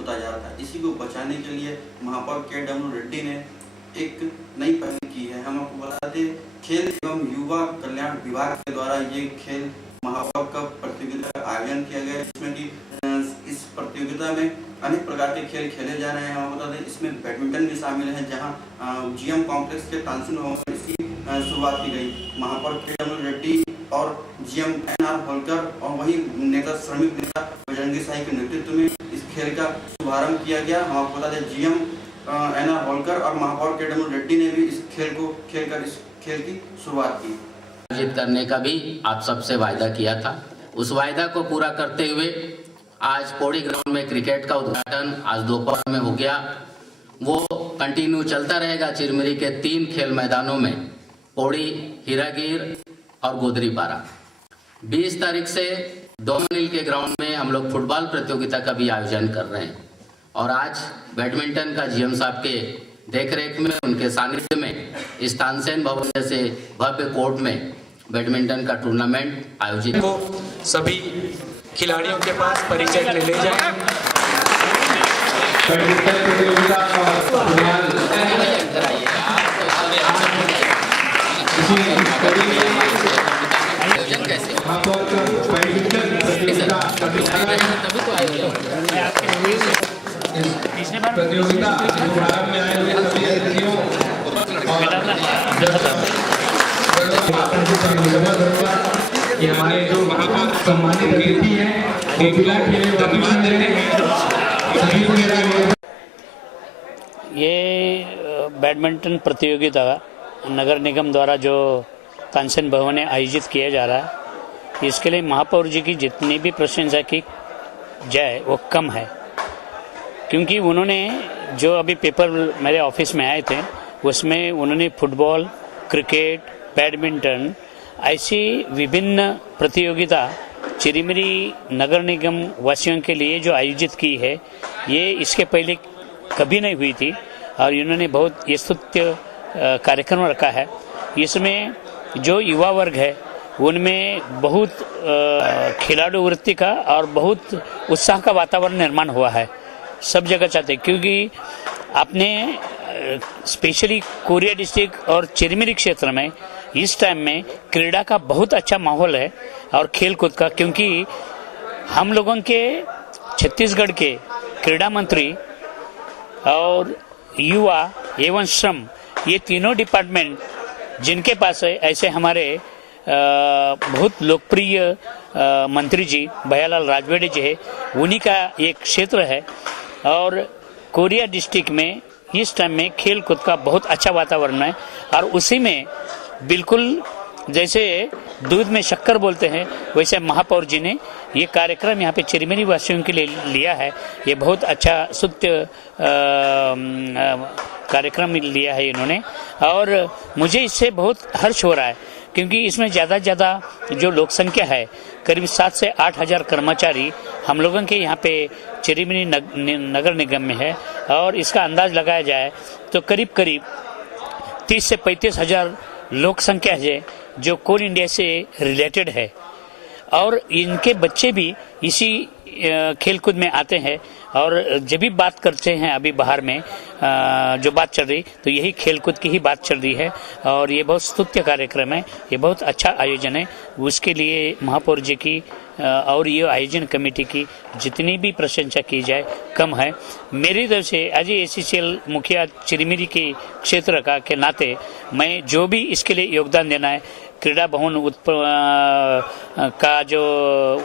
होता जा रहा था। इसी को बचाने के लिए महापौर के.डब्ल्यू. रेड्डी ने एक नई पहल की है। हम आपको बता दें, खेल एवं युवा कल्याण विभाग के द्वारा ये खेल महापौर का प्रतियोगिता का आयोजन किया गया, जिसमें कि इस प्रतियोगिता में अनेक प्रकार के खेल खेले जा रहे हैं। हम बता दें, इसमें बैडमिंटन भी शामिल है, जहां जीएम कॉम्प्लेक्स के तानसेन भवन में इसकी शुरुआत की गई। महापौर के.डब्ल्यू. रेड्डी और जीएम एन.आर. होलकर और वही नेता श्रमिक नेता बजरंगी साई के नेतृत्व में इस खेल का शुभारंभ किया गया। हम आपको बता दें, जीएम एन.आर. होलकर और महापौर के.डब्ल्यू. रेड्डी ने भी इस खेल को खेलकर इस खेल की शुरुआत की। आयोजित करने का भी आप सबसे वायदा किया था। उस वायदा को पूरा करते हुए आज पौड़ी ग्राउंड में क्रिकेट का उद्घाटन आज दोपहर में हो गया। वो कंटिन्यू चलता रहेगा। चिरमिरी के 3 खेल मैदानों में, पौड़ी, हीरागीर और गोदरीपारा। 20 तारीख से डोमनिल के ग्राउंड में हम लोग फुटबॉल प्रतियोगिता का भी आयोजन कर रहे हैं। और आज बैडमिंटन का जीएम साहब के देखरेख में, उनके सानिध्य में इस तानसेन भवन जैसे भव्य कोर्ट में बैडमिंटन का टूर्नामेंट आयोजित को सभी खिलाड़ियों के पास परिचय ले जाएं। आयोजन कैसे प्रतियोगिता में आए हुए सभी अतिथियों ये हमारे जो महापौर सम्मानित अतिथि हैं, ये बैडमिंटन प्रतियोगिता नगर निगम द्वारा जो तानसेन भवन में आयोजित किया जा रहा है, इसके लिए महापौर जी की जितनी भी प्रशंसा की जाए वो कम है, क्योंकि उन्होंने जो अभी पेपर मेरे ऑफिस में आए थे उसमें उन्होंने फुटबॉल, क्रिकेट, बैडमिंटन ऐसी विभिन्न प्रतियोगिता चिरमिरी नगर निगम वासियों के लिए जो आयोजित की है, ये इसके पहले कभी नहीं हुई थी और इन्होंने बहुत ये स्तुत्य कार्यक्रम रखा है। इसमें जो युवा वर्ग है उनमें बहुत खिलाड़ू वृत्ति का और बहुत उत्साह का वातावरण निर्माण हुआ है। सब जगह चाहते, क्योंकि आपने स्पेशली कोरिया डिस्ट्रिक्ट और चिरमिरी क्षेत्र में इस टाइम में क्रीड़ा का बहुत अच्छा माहौल है और खेल कूद का, क्योंकि हम लोगों के छत्तीसगढ़ के क्रीड़ा मंत्री और युवा एवं श्रम, ये तीनों डिपार्टमेंट जिनके पास है, ऐसे हमारे बहुत लोकप्रिय मंत्री जी भैयालाल राजवाड़े जी है, उन्हीं का एक क्षेत्र है। और कोरिया डिस्ट्रिक्ट में इस टाइम में खेल कूद का बहुत अच्छा वातावरण है और उसी में बिल्कुल जैसे दूध में शक्कर बोलते हैं, वैसे महापौर जी ने ये कार्यक्रम यहाँ पे चिरमिरी वासियों के लिए लिया है। ये बहुत अच्छा स्तुत्य कार्यक्रम लिया है इन्होंने और मुझे इससे बहुत हर्ष हो रहा है, क्योंकि इसमें ज़्यादा से ज़्यादा जो लोक संख्या है, करीब 7 से 8 हज़ार कर्मचारी हम लोगों के यहाँ पे चिरमिरी नगर निगम में है और इसका अंदाज लगाया जाए तो करीब 30 से 35 हज़ार लोक संख्या है जो कोल इंडिया से रिलेटेड है और इनके बच्चे भी इसी खेलकूद में आते हैं और जब भी बात करते हैं अभी बाहर में जो बात चल रही तो यही खेलकूद की ही बात चल रही है और ये बहुत स्तुत्य कार्यक्रम है, ये बहुत अच्छा आयोजन है। उसके लिए महापौर जी की और ये आयोजन कमेटी की जितनी भी प्रशंसा की जाए कम है। मेरी तरफ से एज एसीसीएल मुखिया चिरमिरी के क्षेत्र का के नाते मैं जो भी इसके लिए योगदान देना है, क्रीड़ा भवन का जो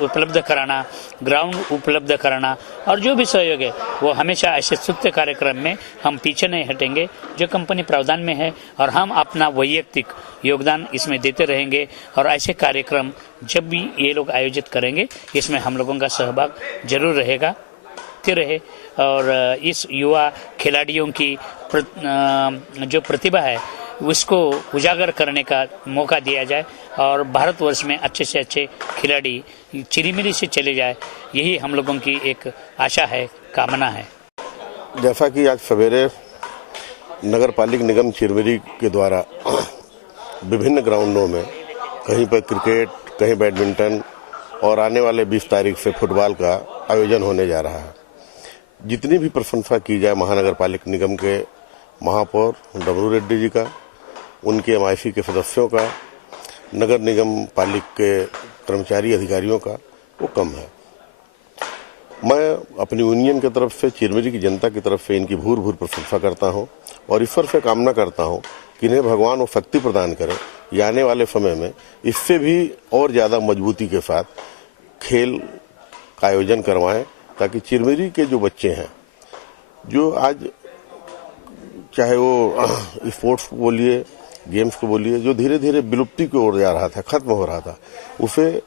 उपलब्ध कराना, ग्राउंड उपलब्ध कराना और जो भी सहयोग है वो हमेशा ऐसे स्तुत्य कार्यक्रम में हम पीछे नहीं हटेंगे जो कंपनी प्रावधान में है और हम अपना वैयक्तिक योगदान इसमें देते रहेंगे और ऐसे कार्यक्रम जब भी ये लोग आयोजित करेंगे इसमें हम लोगों का सहभाग जरूर रहेगा रहे और इस युवा खिलाड़ियों की जो प्रतिभा है उसको उजागर करने का मौका दिया जाए और भारतवर्ष में अच्छे से अच्छे खिलाड़ी चिरमिरी से चले जाए, यही हम लोगों की एक आशा है, कामना है। जैसा कि आज सवेरे नगर पालिक निगम चिरमिरी के द्वारा विभिन्न ग्राउंडों में कहीं पर क्रिकेट, कहीं बैडमिंटन और आने वाले 20 तारीख से फुटबॉल का आयोजन होने जा रहा है, जितनी भी प्रशंसा की जाए महानगर पालिका निगम के महापौर डमरू रेड्डी जी का, उनके MIC के सदस्यों का, नगर निगम पालिका के कर्मचारी अधिकारियों का, वो कम है। मैं अपनी यूनियन की तरफ से, चिरमिरी की जनता की तरफ से इनकी भूर प्रशंसा करता हूं और ईश्वर से कामना करता हूं कि इन्हें भगवान वो शक्ति प्रदान करे कि आने वाले समय में इससे भी और ज्यादा मजबूती के साथ खेल का आयोजन करवाएं, ताकि चिरमिरी के जो बच्चे हैं, जो आज चाहे वो स्पोर्ट्स को बोलिए, गेम्स को बोलिए, जो धीरे धीरे विलुप्ति की ओर जा रहा था, खत्म हो रहा था, उसे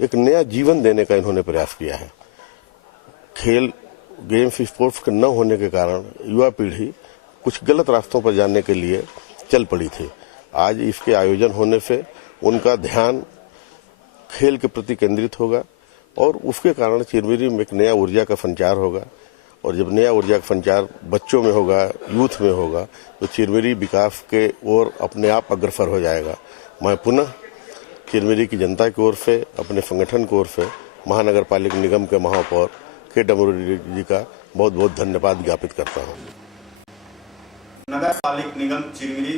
एक नया जीवन देने का इन्होंने प्रयास किया है। खेल, गेम्स, स्पोर्ट्स के न होने के कारण युवा पीढ़ी कुछ गलत रास्तों पर जाने के लिए चल पड़ी थी। आज इसके आयोजन होने से उनका ध्यान खेल के प्रति केंद्रित होगा और उसके कारण चिरमिरी में एक नया ऊर्जा का संचार होगा, और जब नया ऊर्जा का संचार बच्चों में होगा, यूथ में होगा, तो चिरमिरी विकास के ओर अपने आप अग्रसर हो जाएगा। मैं पुनः चिरमिरी की जनता की ओर से, अपने संगठन की ओर से महानगर पालिका निगम के महापौर के डमरू जी का बहुत बहुत धन्यवाद ज्ञापित करता हूँ। नगर पालिका निगम चिरमिरी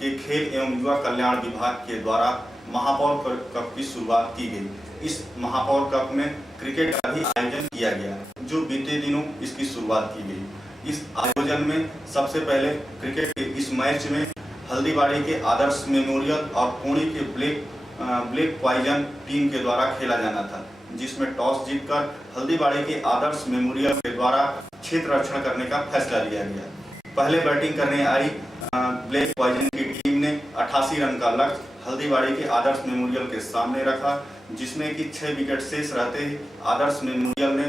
के खेल एवं युवा कल्याण विभाग के द्वारा महापौर कप की शुरुआत की गई। इस महापौर कप में क्रिकेट का भी आयोजन किया गया, जो बीते दिनों इसकी शुरुआत की गई। इस आयोजन में सबसे पहले क्रिकेट के इस मैच में हल्दीबाड़ी के आदर्श मेमोरियल और पुणे के ब्लैक पॉइजन टीम के द्वारा खेला जाना था, जिसमें टॉस जीतकर हल्दीबाड़ी के आदर्श मेमोरियल के द्वारा क्षेत्र रक्षण करने का फैसला लिया गया। पहले बैटिंग करने आई ब्लैक पॉइजन की टीम ने 88 रन का लक्ष्य हल्दीबाड़ी के आदर्श मेमोरियल के सामने रखा, जिसमें कि 6 विकेट शेष रहते ही आदर्श मेमोरियल ने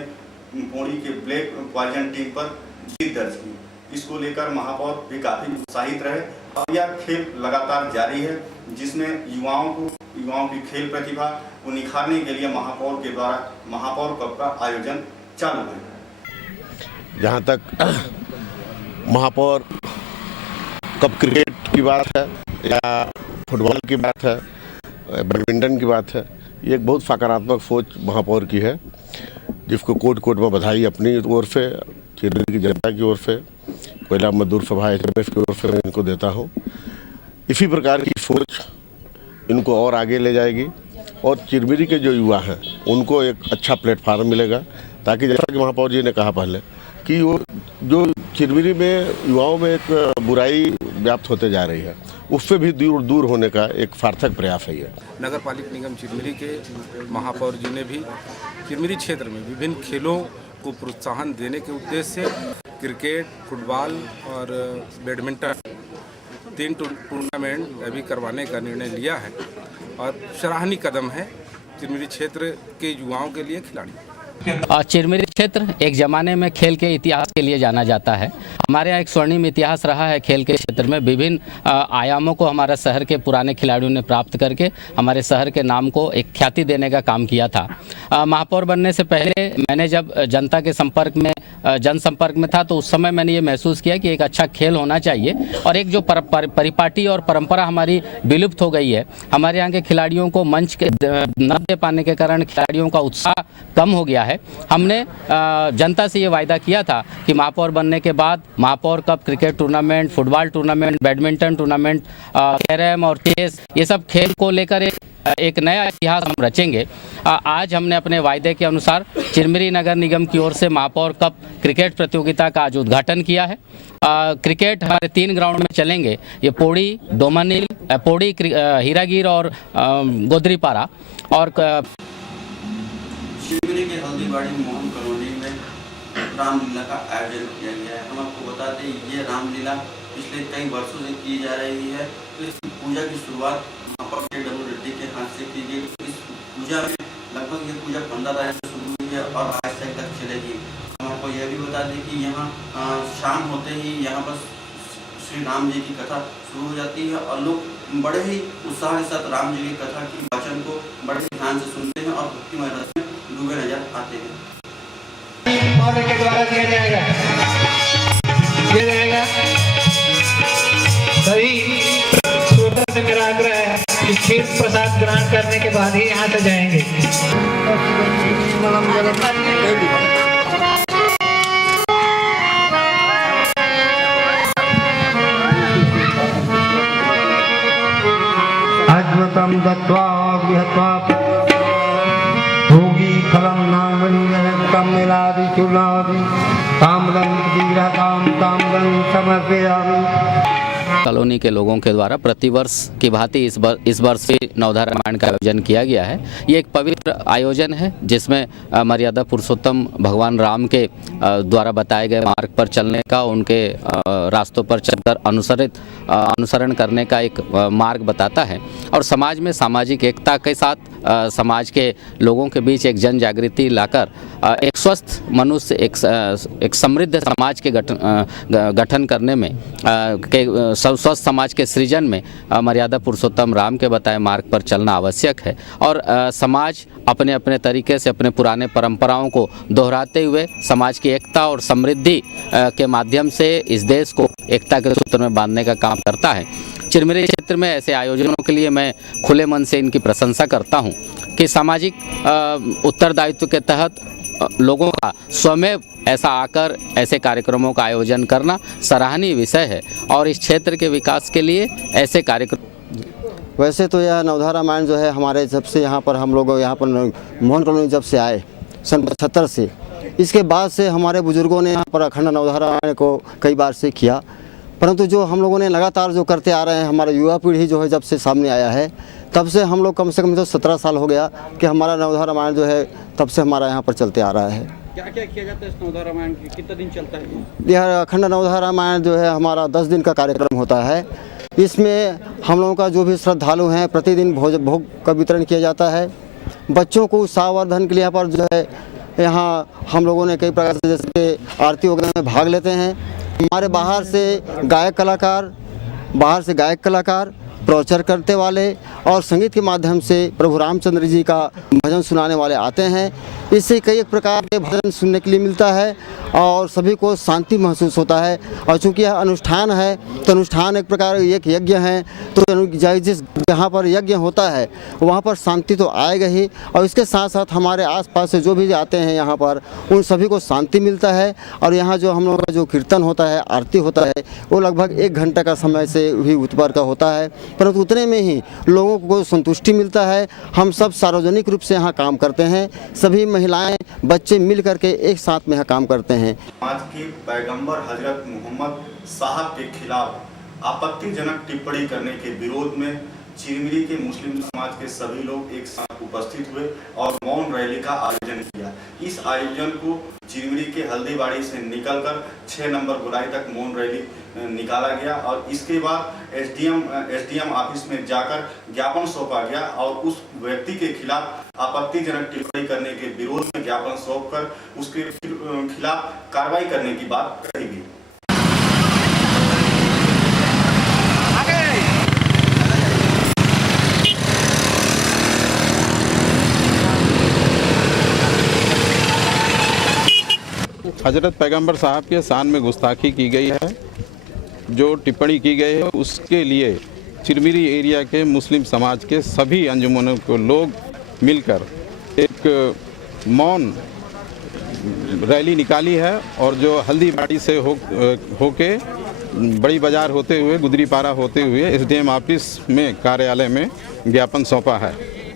पुणे के ब्लैक पॉइजन टीम पर जीत दर्ज की। इसको लेकर महापौर भी काफी उत्साहित रहे और यह खेल लगातार जारी है, जिसमें युवाओं की खेल प्रतिभा को निखारने के लिए महापौर के द्वारा महापौर कप का आयोजन चालू है। जहाँ तक महापौर कप क्रिकेट की बात है या फुटबॉल की बात है, बैडमिंटन की बात है, ये एक बहुत सकारात्मक सोच महापौर की है, जिसको कोट में बधाई अपनी ओर से, चिरमिरी की जनता की ओर से, कोयला मजदूर सभा SMS की ओर से मैं इनको देता हूँ। इसी प्रकार की सोच इनको और आगे ले जाएगी और चिरमिरी के जो युवा हैं उनको एक अच्छा प्लेटफार्म मिलेगा, ताकि जैसा कि महापौर जी ने कहा पहले कि वो जो चिरमिरी में युवाओं में एक बुराई व्याप्त होते जा रही है, उससे भी दूर होने का एक सार्थक प्रयास है ये। नगर पालिका निगम चिरमिरी के महापौर जी ने भी चिरमिरी क्षेत्र में विभिन्न खेलों को प्रोत्साहन देने के उद्देश्य से क्रिकेट, फुटबॉल और बैडमिंटन 3 टूर्नामेंट अभी करवाने का निर्णय लिया है और सराहनीय कदम है चिरमिरी क्षेत्र के युवाओं के लिए, खिलाड़ी। चिरमिरी क्षेत्र एक ज़माने में खेल के इतिहास के लिए जाना जाता है। हमारे यहाँ एक स्वर्णिम इतिहास रहा है खेल के क्षेत्र में। विभिन्न आयामों को हमारे शहर के पुराने खिलाड़ियों ने प्राप्त करके हमारे शहर के नाम को एक ख्याति देने का काम किया था। महापौर बनने से पहले मैंने जब जनता के संपर्क में, जनसंपर्क में था, तो उस समय मैंने ये महसूस किया कि एक अच्छा खेल होना चाहिए और एक जो परिपाटी और परंपरा हमारी विलुप्त हो गई है, हमारे यहाँ के खिलाड़ियों को मंच के न दे पाने के कारण खिलाड़ियों का उत्साह कम हो गया है। हमने जनता से ये वायदा किया था कि महापौर बनने के बाद महापौर cup cricket tournament, football tournament, badminton tournament, carrom और चेस, ये सब खेल को लेकर एक नया इतिहास हम रचेंगे। आज हमने अपने वायदे के अनुसार चिरमिरी नगर निगम की ओर से महापौर कप क्रिकेट प्रतियोगिता का आज उद्घाटन किया है। क्रिकेट हमारे 3 ग्राउंड में चलेंगे, ये पौड़ी, डोमानील, पौड़ी, हीरागीर और गोदरीपारा। और चिरमिरी के हल्दीबाड़ी मोहन कॉलोनी में रामलीला का आयोजन किया गया है। हम आपको बता दें, ये रामलीला पिछले कई वर्षों से की जा रही है। तो इस पूजा की शुरुआत महापौर के डमरू रेड्डी के हाथ से की गई। इस पूजा में लगभग ये पूजा 15 तारीख से शुरू हुई है और 22 तारीख तक चलेगी। हम आपको यह भी बता दें कि यहाँ शाम होते ही यहाँ पर श्री राम जी की कथा शुरू हो जाती है और लोग बड़े ही उत्साह के साथ राम जी की कथा की वचन को बड़े ही ध्यान से सुनते हैं और भक्तिमय रस में डूबे नजर आते हैं। के द्वारा दिया जाएगा, ये रहेगा। सभी श्रोता से मेरा आग्रह है कि खीर प्रसाद ग्रहण करने के बाद ही यहाँ से जाएंगे। धर्मतम दत्वा गृहत्वा भोगी फलम नामनियतम मिलादि चूर्णादि ताम्रं दीर्घताम ताम्रं समर्पयामि। कॉलोनी के लोगों के द्वारा प्रतिवर्ष की भांति इस वर्ष भी नवधा रामायण का आयोजन किया गया है। ये एक पवित्र आयोजन है जिसमें मर्यादा पुरुषोत्तम भगवान राम के द्वारा बताए गए मार्ग पर चलने का, उनके रास्तों पर चलकर अनुसरण करने का एक मार्ग बताता है और समाज में सामाजिक एकता के साथ समाज के लोगों के बीच एक जन जागृति लाकर एक स्वस्थ मनुष्य, एक समृद्ध समाज के गठन करने में स्वस्थ समाज के सृजन में मर्यादा पुरुषोत्तम राम के बताए मार्ग पर चलना आवश्यक है। और समाज अपने अपने तरीके से अपने पुराने परंपराओं को दोहराते हुए समाज की एकता और समृद्धि के माध्यम से इस देश को एकता के सूत्र में बांधने का काम करता है। चिरमिरी क्षेत्र में ऐसे आयोजनों के लिए मैं खुले मन से इनकी प्रशंसा करता हूं कि सामाजिक उत्तरदायित्व के तहत लोगों का स्वमेव ऐसा आकर ऐसे कार्यक्रमों का आयोजन करना सराहनीय विषय है और इस क्षेत्र के विकास के लिए ऐसे कार्यक्रम। वैसे तो यह नवधा रामायण जो है हमारे जब से यहाँ पर हम लोग यहाँ पर मोहन कॉलोनी जब से आए सन 75 से, इसके बाद से हमारे बुजुर्गों ने यहाँ पर अखंड नवधा रामायण को कई बार से किया, परंतु जो हम लोगों ने लगातार जो करते आ रहे हैं, हमारा युवा पीढ़ी जो है जब से सामने आया है तब से हम लोग कम से कम तो 17 साल हो गया कि हमारा नवधा रामायण जो है तब से हमारा यहाँ पर चलते आ रहा है। क्या क्या किया जाता है इस नवधा रामायण के, कितना दिन चलता है? यह अखंड नवधा रामायण जो है हमारा 10 दिन का कार्यक्रम होता है। इसमें हम लोगों का जो भी श्रद्धालु हैं प्रतिदिन भोग का वितरण किया जाता है। बच्चों को उत्साहवर्धन के लिए यहाँ पर जो है यहाँ हम लोगों ने कई प्रकार से जैसे आरती वगैरह में भाग लेते हैं। हमारे बाहर से गायक कलाकार प्रवचन करते वाले और संगीत के माध्यम से प्रभु रामचंद्र जी का भजन सुनाने वाले आते हैं। इससे कई एक प्रकार के भजन सुनने के लिए मिलता है और सभी को शांति महसूस होता है। और चूँकि यह अनुष्ठान है तो अनुष्ठान एक प्रकार एक यज्ञ है, तो जिस जहाँ पर यज्ञ होता है वहाँ पर शांति तो आएगा ही और इसके साथ साथ हमारे आसपास से जो भी आते हैं यहाँ पर उन सभी को शांति मिलता है। और यहाँ जो हम लोगों का जो कीर्तन होता है, आरती होता है, वो लगभग 1 घंटे का समय से भी ऊपर का होता है, परंतु उतने में ही लोगों को संतुष्टि मिलता है। हम सब सार्वजनिक रूप से यहाँ काम करते हैं, सभी महिलाएं बच्चे मिल करके एक साथ में यहाँ काम करते हैं। आज के पैगंबर हजरत मोहम्मद साहब के खिलाफ आपत्तिजनक टिप्पणी करने के विरोध में चिरमिरी के मुस्लिम समाज के सभी लोग एक साथ उपस्थित हुए और मौन रैली का आयोजन किया। इस आयोजन को चिरमिरी के हल्दीबाड़ी से निकलकर 6 नंबर गुराई तक मौन रैली निकाला गया और इसके बाद एसडीएम ऑफिस में जाकर ज्ञापन सौंपा गया और उस व्यक्ति के खिलाफ आपत्तिजनक टिप्पणी करने के विरोध में ज्ञापन सौंपकर उसके खिलाफ कार्रवाई करने की बात कही गई। हजरत पैगंबर साहब के शान में गुस्ताखी की गई है, जो टिप्पणी की गई है उसके लिए चिरमिरी एरिया के मुस्लिम समाज के सभी अंजुमनों को लोग मिलकर एक मौन रैली निकाली है और जो हल्दीबाड़ी से होके बड़ी बाजार होते हुए गुदरीपारा होते हुए एसडीएम ऑफिस में कार्यालय में ज्ञापन सौंपा है।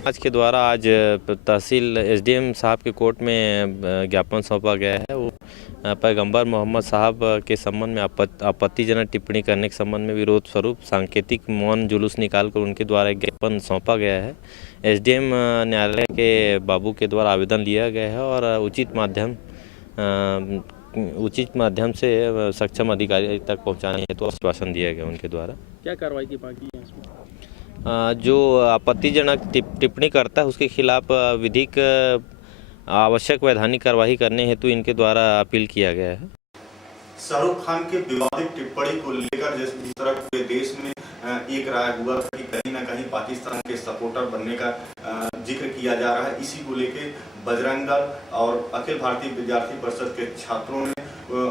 आज के द्वारा आज तहसील एसडीएम साहब के कोर्ट में ज्ञापन सौंपा गया है। वो पैगंबर मोहम्मद साहब के संबंध में आपत्तिजनक टिप्पणी करने के संबंध में विरोध स्वरूप सांकेतिक मौन जुलूस निकालकर उनके द्वारा एक ज्ञापन सौंपा गया है। एसडीएम न्यायालय के बाबू के द्वारा आवेदन लिया गया है और उचित माध्यम से सक्षम अधिकारी तक पहुंचाने हेतु आश्वासन दिया गया उनके द्वारा। क्या कार्रवाई की बाकी है इसमें? जो आपत्तिजनक टिप्पणी करता है उसके खिलाफ विधिक आवश्यक वैधानिक कार्रवाई करने हेतु इनके द्वारा अपील किया गया है। शाहरुख खान के विवादित टिप्पणी को लेकर जिस तरह पूरे देश में एक राय हुआ कि कहीं ना कहीं पाकिस्तान के सपोर्टर बनने का जिक्र किया जा रहा है, इसी को लेकर बजरंग दल और अखिल भारतीय विद्यार्थी परिषद के छात्रों ने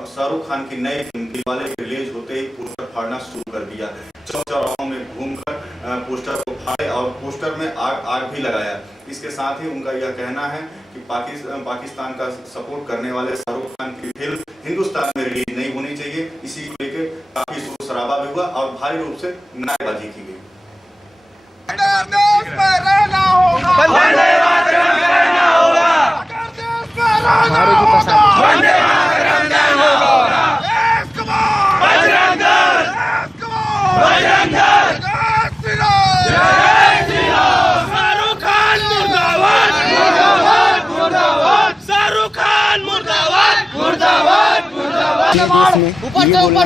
शाहरुख खान की नई फिल्म दिलवाले रिलीज होते ही पोस्टर फाड़ना शुरू कर दिया। चौराहों में घूमकर पोस्टर को फाड़े और पोस्टर में आग भी लगाया। इसके साथ ही उनका यह कहना है कि पाकिस्तान का सपोर्ट करने वाले शाहरुख खान की फिल्म हिंदुस्तान में रिलीज नहीं होनी चाहिए। इसी को लेकर काफी शोर शराबा भी हुआ और भारी रूप से नारेबाजी की गई।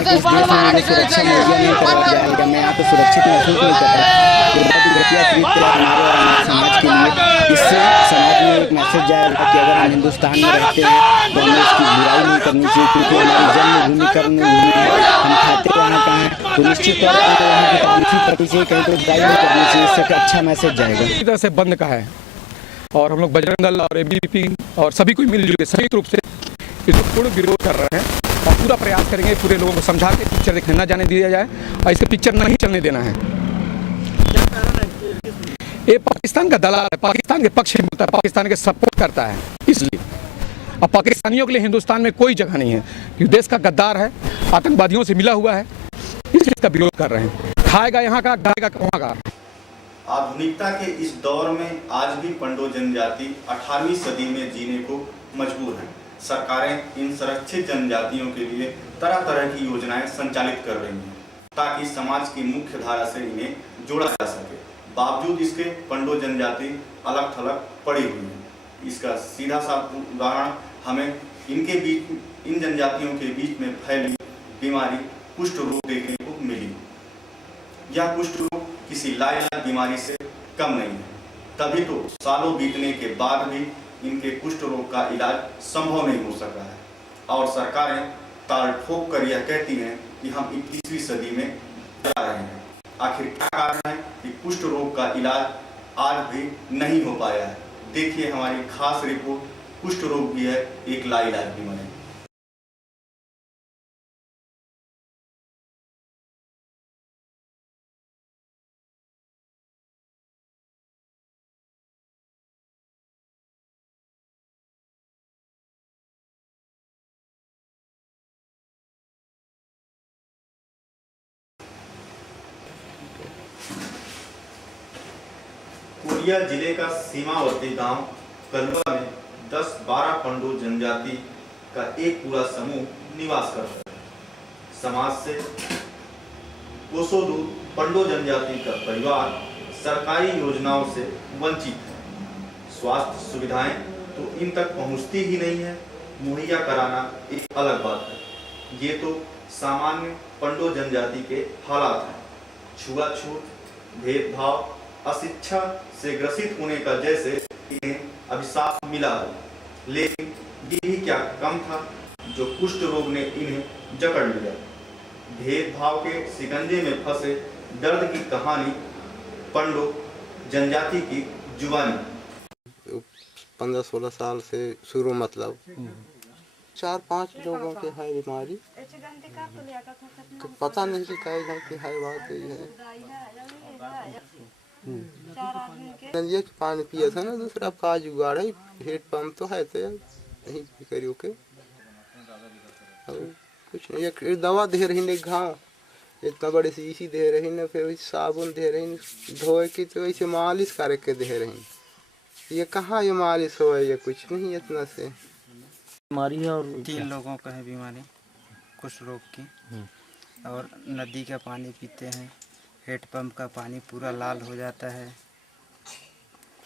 इस देश में मुझे सुरक्षा मुहैया नहीं करवाया जाएगा, मैं यहाँ पे सुरक्षित महसूस नहीं कर रहा। हमारे और हमारे समाज के लिए इससे समाज में एक मैसेज जाएगा कि अगर हम हिंदुस्तान में रहते हैं तो हमें इसकी बुराई नहीं करनी चाहिए, क्योंकि हमारी जन्मभूमि कर्मभूमि है, हम खाते वहाँ का हैं, तो निश्चित तौर पर वहाँ की तारीफी करनी चाहिए, कहीं तो बुराई नहीं करनी चाहिए, इससे अच्छा मैसेज जाएगा। इसी तरह से बंद का है और हम लोग बजरंग दल और ABVP और सभी कोई मिलजुल के संयुक्त रूप से इसको पूर्ण विरोध कर रहे हैं और पूरा प्रयास करेंगे पूरे लोगों को समझा के पिक्चर देखने न जाने दिया जाए और इसे पिक्चर नहीं चलने देना है। ये पाकिस्तान का दलाल है, पाकिस्तान के पक्ष में बोलता है, पाकिस्तान के सपोर्ट करता है, इसलिए अब पाकिस्तानियों के लिए हिंदुस्तान में कोई जगह नहीं है, क्योंकि देश का गद्दार है, आतंकवादियों से मिला हुआ है, इसलिए इसका विरोध कर रहे हैं। खाएगा यहाँ का, गाएगा वहाँ का। आधुनिकता के इस दौर में आज भी पंडो जनजाति 18वीं सदी में जीने को मजबूर हैं। सरकारें इन संरक्षित जनजातियों के लिए तरह तरह की योजनाएं संचालित कर रही हैं ताकि समाज की मुख्य धारा से इन्हें जोड़ा जा सके। बावजूद इसके पंडो जनजाति अलग थलग पड़ी हुई है। इसका सीधा सा उदाहरण हमें इन जनजातियों के बीच में फैली बीमारी कुष्ठ रोग देखने को मिली। यह कुष्ठ रोग किसी लाइलाज बीमारी से कम नहीं है, तभी तो सालों बीतने के बाद भी इनके कुष्ठ रोग का इलाज संभव नहीं हो सका है और सरकारें ताल ठोक कर यह कहती हैं कि हम 21वीं सदी में जा रहे हैं। आखिर क्या कारण है कि कुष्ठ रोग का इलाज आज भी नहीं हो पाया है? देखिए हमारी खास रिपोर्ट, कुष्ठ रोग भी है एक लाइलाज बीमारी। कोरिया जिले का सीमावर्ती गांव कलवा में 10-12 पंडो जनजाति का एक पूरा समूह निवास करता है। समाज से कोसों दूर पंडो जनजाति का परिवार सरकारी योजनाओं से वंचित है। स्वास्थ्य सुविधाएं तो इन तक पहुंचती ही नहीं है, मुहैया कराना एक अलग बात है। ये तो सामान्य पंडो जनजाति के हालात हैं। छुआछूत, भेदभाव, अशिक्षा से ग्रसित होने का जैसे इन्हें अभिशाप मिला हो। लेकिन ये भी क्या कम था जो कुष्ठ रोग ने इन्हें जकड़ लिया। भेदभाव के शिकंजे में फंसे दर्द की कहानी पंडो जनजाति की जुबानी। 15-16 साल से शुरू, मतलब 4-5 लोगों के है बीमारी, तो पता नहीं कि कई लोग की है, बात यही है। नदिया के पानी पिया था ना, दूसरा काज उगाड़ा हेड पंप तो है तो नहीं करियो के कुछ नहीं। एक दवा दे रही ने, घाव इतना बड़ी शीशी दे रही ने, फिर साबुन दे रही, धोए की तो ऐसे मालिश करके दे रही। ये कहाँ ये मालिश हो, ये कुछ नहीं इतना से बीमारी है। और 3 लोगों का है बीमारी कुष्ठ रोग की, और नदी का पानी पीते हैं, हेड पंप का पानी पूरा लाल हो जाता है।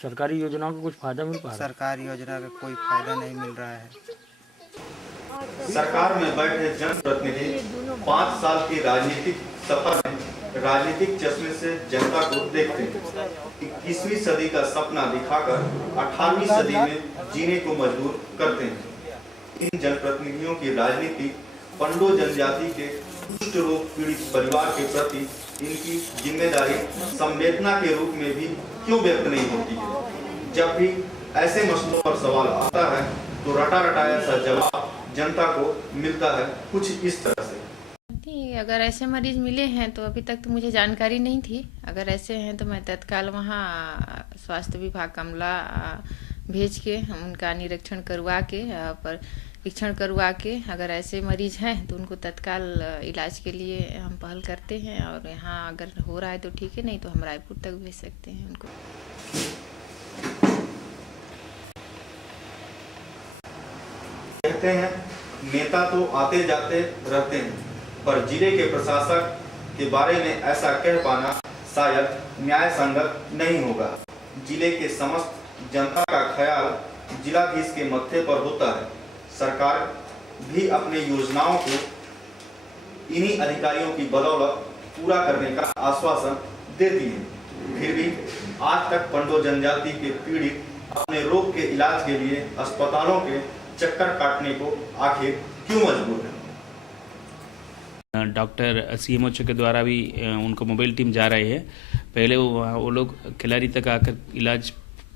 सरकारी योजनाओं का कुछ फायदा मिल पा रहा है? सरकारी योजना का कोई फायदा नहीं मिल रहा है। सरकार में बैठे जनप्रतिनिधि 5 साल की राजनीतिक सफर में राजनीतिक चश्मे से जनता को देखते हैं। 21वीं सदी का सपना दिखाकर 18वीं सदी में जीने को मजबूर करते हैं। इन जनप्रतिनिधियों की राजनीति पंडो जनजाति के कुष्ठ रोग पीड़ित परिवार के प्रति इनकी जिम्मेदारी संवेदना के रूप में भी क्यों व्यक्त नहीं होती है? जब भी ऐसे मसलों पर सवाल आता है तो रटा रटाया सा जवाब जनता को मिलता है कुछ इस तरह से। अगर ऐसे मरीज मिले हैं तो अभी तक तो मुझे जानकारी नहीं थी। अगर ऐसे हैं तो मैं तत्काल वहाँ स्वास्थ्य विभाग का अमला भेज के उनका निरीक्षण करवा के परीक्षण करवा के, अगर ऐसे मरीज हैं तो उनको तत्काल इलाज के लिए हम पहल करते हैं। और यहाँ अगर हो रहा है तो ठीक है, नहीं तो हम रायपुर तक भेज सकते हैं उनको। कहते हैं नेता तो आते जाते रहते हैं, पर जिले के प्रशासक के बारे में ऐसा कह पाना शायद न्याय संगत नहीं होगा। जिले के समस्त जनता का ख्याल जिलाधीश के मत्थे पर होता है। सरकार भी अपने योजनाओं को इन्हीं अधिकारियों की बदौलत पूरा करने का आश्वासन देती है। फिर भी आज तक पंडो जनजाति के पीड़ित अपने रोग के इलाज के लिए अस्पतालों के चक्कर काटने को आखिर क्यों मजबूर है? डॉक्टर CMO के द्वारा भी उनको मोबाइल टीम जा रही है। पहले वो लोग खिलाड़ी तक आकर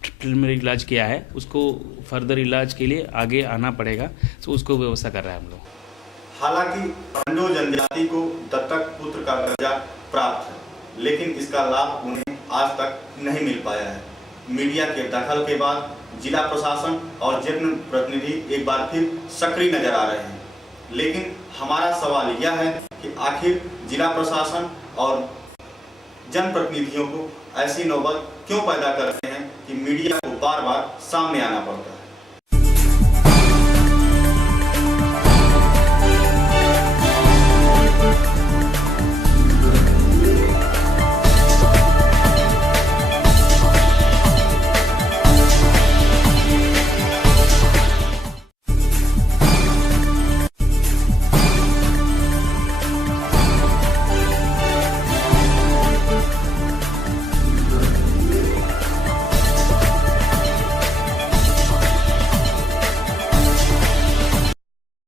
प्रिलिमिनरी इलाज किया है, उसको फर्दर इलाज के लिए आगे आना पड़ेगा, तो उसको व्यवस्था कर रहा है हम लोग। हालांकि पंडो जनजाति को दत्तक पुत्र का दर्जा प्राप्त है, लेकिन इसका लाभ उन्हें आज तक नहीं मिल पाया है। मीडिया के दखल के बाद जिला प्रशासन और जनप्रतिनिधि एक बार फिर सक्रिय नजर आ रहे हैं, लेकिन हमारा सवाल यह है कि आखिर जिला प्रशासन और जनप्रतिनिधियों को ऐसी नौबत क्यों पैदा करते हैं कि मीडिया को बार बार सामने आना पड़ता है।